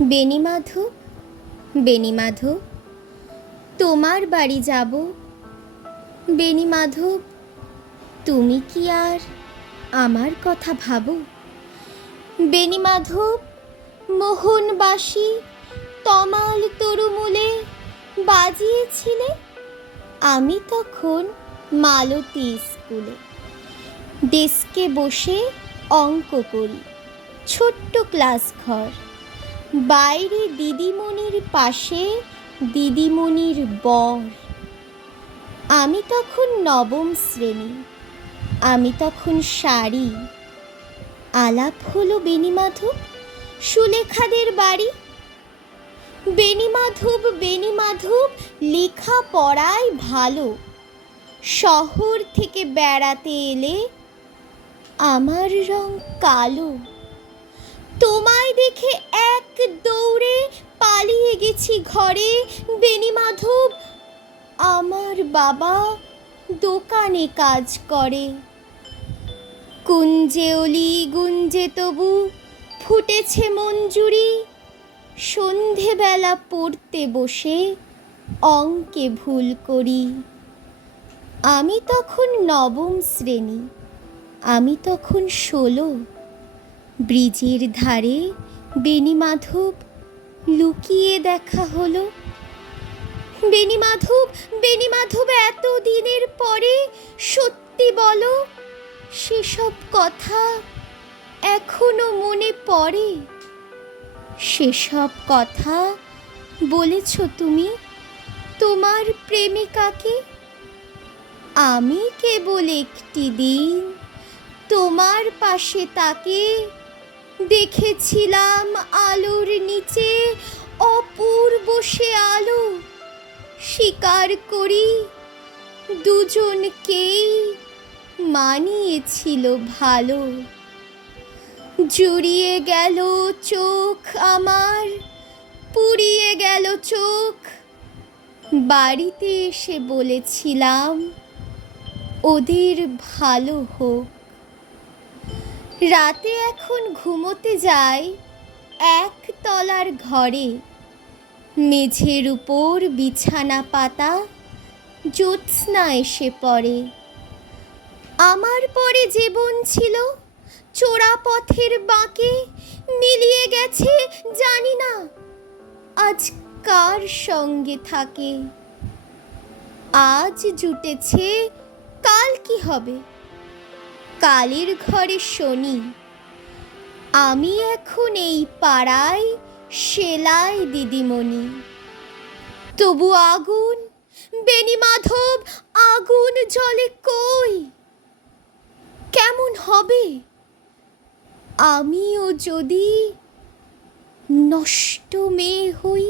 বেণীমাধব, বেণীমাধব, তোমার বাড়ি যাব। বেণীমাধব, তুমি কি আর আমার কথা ভাবো? বেণীমাধব, মোহনবাসী তমাল তরুমূলে বাজিয়েছিলে, আমি তখন মালতী স্কুলে ডেস্কে বসে অঙ্ক করি, ছোট্ট ক্লাস ঘর, বাইরে দিদিমণির পাশে দিদিমণির বর। আমি তখন নবম শ্রেণী, আমি তখন শাড়ি। আলাপ হলো বেণীমাধব সুলেখাদের বাড়ি। বেণীমাধব, বেণীমাধব, লেখা পড়ায় ভালো, শহর থেকে বেড়াতে এলে আমার রং কালো। তোমায় দেখে এক দৌড়ে পালিয়ে গেছি ঘরে। বেণীমাধব, আমার বাবা দোকানে কাজ করে। কুঞ্জে অলি গুঞ্জে তবু ফুটেছে মঞ্জুরি, সন্ধেবেলা পড়তে বসে অঙ্কে ভুল করি। আমি তখন নবম শ্রেণী, আমি তখন 16। ব্রিজের ধারে বেণীমাধব লুকিয়ে দেখা হলো। বেণীমাধব, বেণীমাধব, এত দিনের পরে সত্যি বলো, সেসব কথা এখনো মনে পড়ে? সেসব কথা বলেছ তুমি তোমার প্রেমিকাকে? আমি কেবল একটি দিন তোমার পাশে তাকে দেখেছিলাম আলোর নিচে, অপূর্ব সে আলো। স্বীকার করি দুজনকেই মানিয়েছিল ভালো। জুড়িয়ে গেল চোখ আমার, পুড়িয়ে গেল চোখ। বাড়িতে এসে বলেছিলাম ওদের ভালো হোক। রাতে এখন ঘুমোতে যাই একতলার ঘরে, মেঝের উপর বিছানা পাতা, জ্যোৎস্না এসে পড়ে। আমার পরে জীবন ছিল চোরা পথের বাঁকে, মিলিয়ে গেছে জানি না আজ কার সঙ্গে থাকে। আজ জুটেছে, কাল কি হবে? কালের ঘরে শনি। আমি এখন এই পাড়ায় সেলাই দিদিমণি। তবু আগুন, বেণীমাধব, আগুন জ্বলে কই? কেমন হবে আমিও যদি নষ্ট মেয়ে হই?